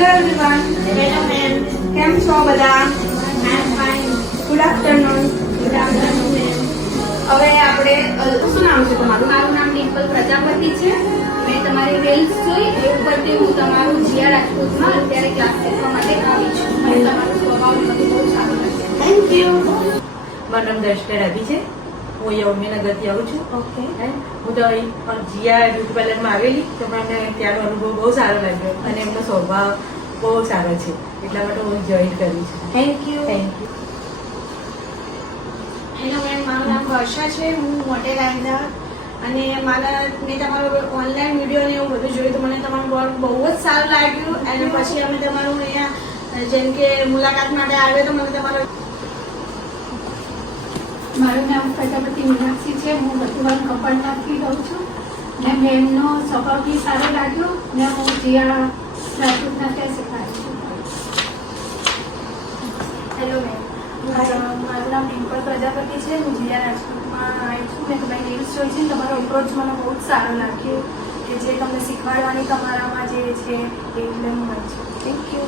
Hello everyone. Hello ma'am. કેમ છો બધા? I am fine. Good afternoon. Good afternoon ma'am. હવે આપણે શું નામ છે તમારું? મારું નામ ડિમ્પલ પ્રજાપતિ છે. મેં તમારી રીલ્સ જોઈ એ ઉપરથી હું તમારું જીઆર રાજકોટમાં અત્યારે ક્લાસ શીખવા માટે આવી છું. મને તમારો સ્વભાવ મને બહુ સારો લાગે. Thank you. મારું નામ દર્શના ડાભી છે. હું અહીંયા ઉમિયાનગરથી આવું છું. ઓકે. હું તો અહીં જીયા બ્યુટી પાર્લરમાં આવેલી તો મને ત્યાંનો અનુભવ બહુ સારો લાગ્યો અને એમનો સ્વભાવ બહુ સારો છે એટલા માટે હું જોઈન કરી છું. Thank you. Thank you. Hello ma'am, મારું નામ વર્ષા છે. હું મોટેલ આંધા અને મેં તમારો ઓનલાઈન વિડીયો ને એવું બધું જોયું તો મને તમારું વર્ક બહુ જ સારું લાગ્યું અને પછી અમે તમારું અહીંયા જેમ કે મુલાકાત માટે આવ્યો તો મને તમારો મારું નામ પ્રજાપતિ મીનાક્ષી છે. હું બધી કપડનાથી રહું છું ને મેમનો સ્વભાવ બી સારો લાગ્યો ને હું જીયા રાજકોટના ત્યાં શીખાડું છું. હેલો મેમ, મારું નામ ડિમ્પલ પ્રજાપતિ છે. હું જીયા રાજકોટમાં આવી છું. મેં તમારી રીલ્સ જોઈ છે. તમારો અપ્રોચ મને બહુ જ સારો લાગ્યો કે જે તમને શીખવાડવાની તમારામાં જે છે એટલે હું આવી છું. Thank you.